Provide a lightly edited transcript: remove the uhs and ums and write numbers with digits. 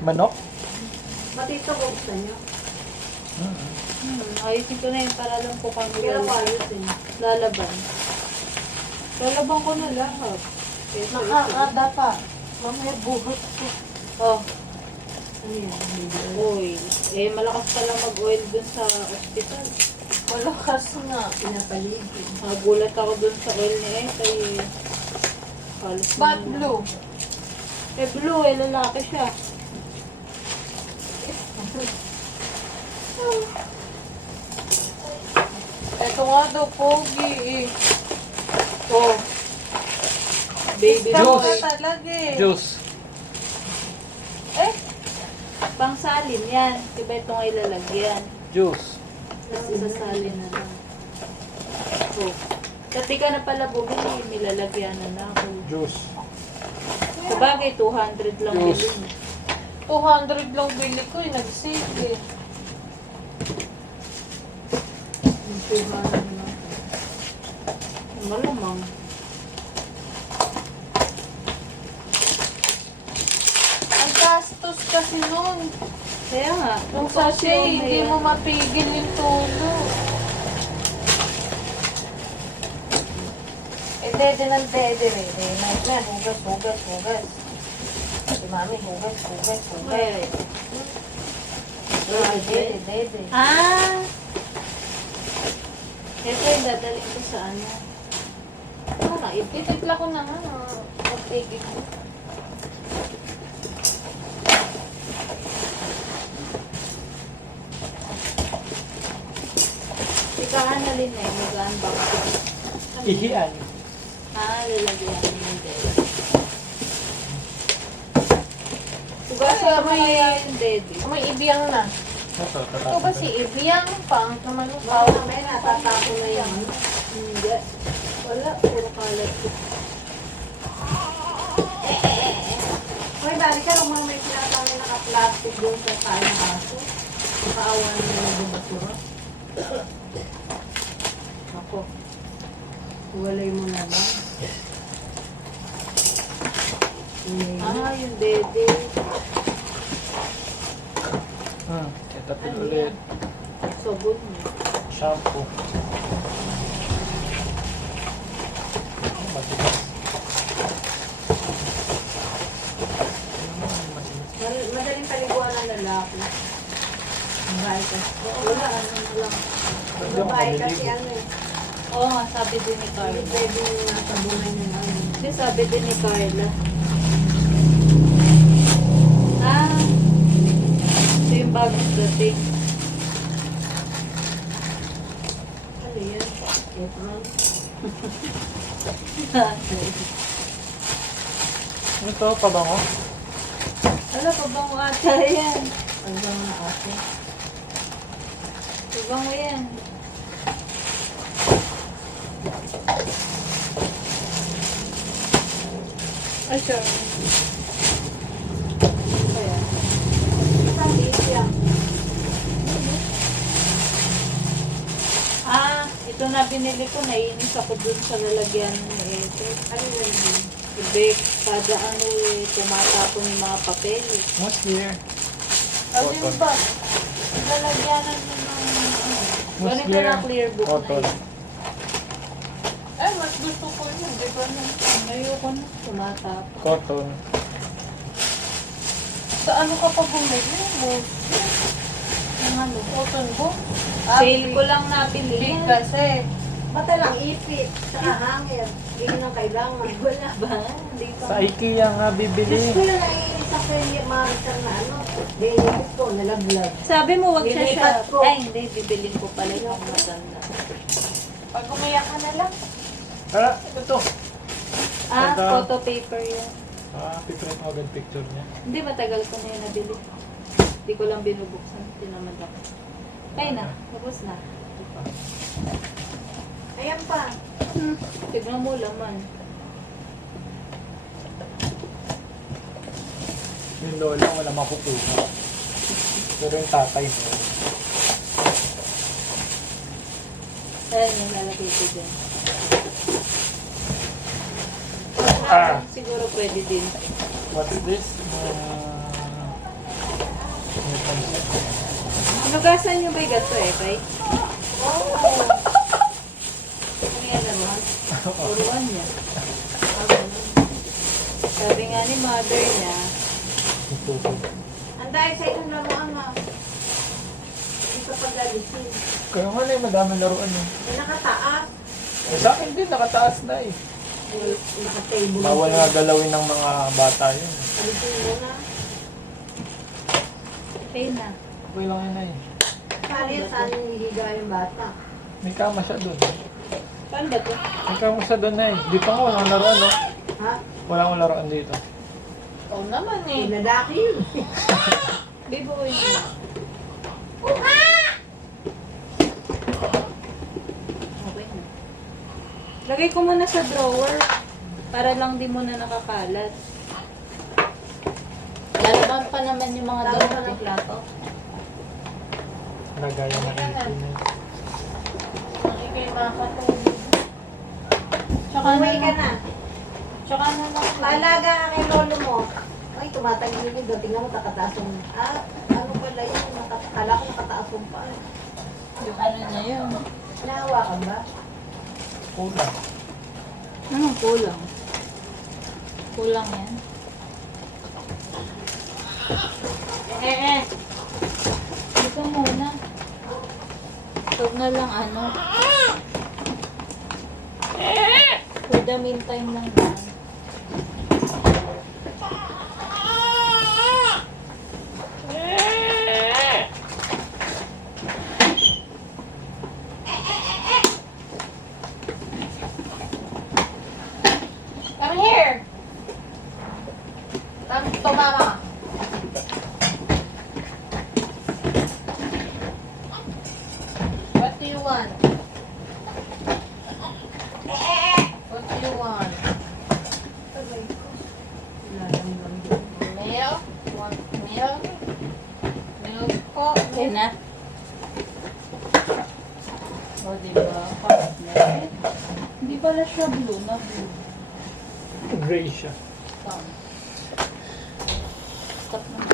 Manok? Matito buksan nyo. Ayusin ko na yun para lang po kami Kaya pa ayusin. lalaban. Lalaban ko na lahat. Kesa ito. Nakakada pa. Mamaya buhat ko. Oh, Ano yan? oil. Eh, malakas pala mag-oil dun sa hospital. Malakas nga. Pinapaligid. Nagulat ako dun sa oil ni Eka eh. Halos Ba't na- blue? Eh, blue eh, lalaki siya. Ito nga daw, pogi eh. Oh. Baby Ikaw boy. ka talaga eh. Juice. Eh, Pang salin yan. Diba itong ay lalagyan? Juice. Tapos isasalin na lang. Oh. Dati ka na pala bumili, may lalagyan na ako. Juice. Sabagay, 200 lang Juice. bilhin. 200 lang bili ko eh. Nag-save eh. Malamang. Ang gastos kasi nun. Kaya nga. Kung sachet, hindi mo mapigil yung tulo. Eh, dede ng dede eh. May hugas, hugas, hugas. Si mami, hugas, hugas, hugas. Dede, dede. Ah! Ito yung dadalhin ko sa ano. Ano na, Ititla ko na nga. Magpigil ko. ikahan na rin eh, mag-unbox. Ihian. Lalagyan yung dede. Kasi Hugasan mo may- kaya yung dede. May ibiyang na. Ito, Ito ba si ibiyang? Pang naman ang Bawal tawag. may natatapo na yan. Hindi. Wala, puro kalat. Hoy, bali ka lang mga may sinatawag na naka-plastic doon sa tayo ng aso. Nakaawan na yung basura. Ako. Walay mo na lang. Yung dede. Itapin ulit. Sabon mo. Shampoo. Matigas. Madaling paliguan ng lalaki. Babae kasi. Wala, ano na lang. Babae kasi ano eh. Oo nga, sabi din ni Hindi Carla. pwedeng nasa bunay na lang. Hindi, sabi din ni Carla. Ito yung bagong dating. Ano yan? Efron? Ano to? Pabango? Ala, pabango ata yan. Ano ba mga ate? Pabango yan. Ay, sure. Kaya. Ito na binili ko. Nainis ako dun sa lalagyan ni Ete. Ano yan din? Ibig, kada ano tumatapon yung mga papel. Most clear. Alin ba? Lalagyanan mo ng ano. Mas Ganito clear. na clear book Cotton. na yun. Eh, mas gusto ko yun. Di ba na? Ayoko na tumatapon. Cotton. Sa ano ka pa bumili? Boss? Yung ano. Cotton bo? Sale ko lang nabili. Big kasi. Mata lang ipit, sa hangin. Hindi nang kailangan. Wala ba? Hindi pa. Sa IKEA nga Diyos bibili. ko yun naiinis ako yung mga isang na ano. Dinilis ko, nalaglag. Sabi mo, wag siya siya. Nilipat ko. Ay, hindi. Bibilin ko pala yung maganda. Pag umiyak ka na lang. Ito. Ganda. Photo paper yan. Piprint mo agad picture niya. Hindi, matagal ko na yun nabili. Hindi ko lang binubuksan. Tinamad ako. Kaya na. Tapos na. Ayan pa. Tignan mo laman. Yung lola wala makukuha. Pero yung tatay mo. Ayan yung lalagay ko dyan. Ah. Siguro pwede din. What is this? May pansin. Hinugasan niyo ba yung gato eh, kay? Oo. Ano yan naman? Turuan niya. Ah, ganun. Sabi nga ni mother niya, Ang dahil sa inyong laruan na. Hindi ka pag-alisin. Kaya nga na yung madaming laruan eh. May nakataas. Eh, sa akin din, nakataas na eh. Naka-table. Bawal nga galawin ng mga bata yun. Alisin mo na. okay na. Okay lang yun na eh. Saan yung hihiga yung bata? May kama siya doon. Saan ba to? May kama siya doon na eh. Dito nga, walang laruan no? Ha? Walang laruan dito. Oo naman eh. Pinadaki yun. Bibuin niya. Okay na. Lagay ko muna sa drawer para lang di mo na nakakalat. Lalaban pa naman yung mga Tama gamit ka ng eh. plato. Lagayan na ipin na. Nakikipakatulog. Tsaka Umuwi ka na. Tsaka na lang. Paalaga ka kay lolo mo. Ay, tumatagilid yun. Tingnan mo, nakataas yung... Ah, ano pala yun? Kala ko nakataas yung pa. Yung ano na yun. Nahawa ka ba? Kulang. Anong kulang? Kulang yan. Dito muna. Huwag na lang ano. For the meantime lang yan. Come here! Come to mama. What do you want? What do you want? Milk? Want milk? Milk po. Okay na. O, diba? Partner. Hindi pala siya blue na blue. Gray siya. Stop na.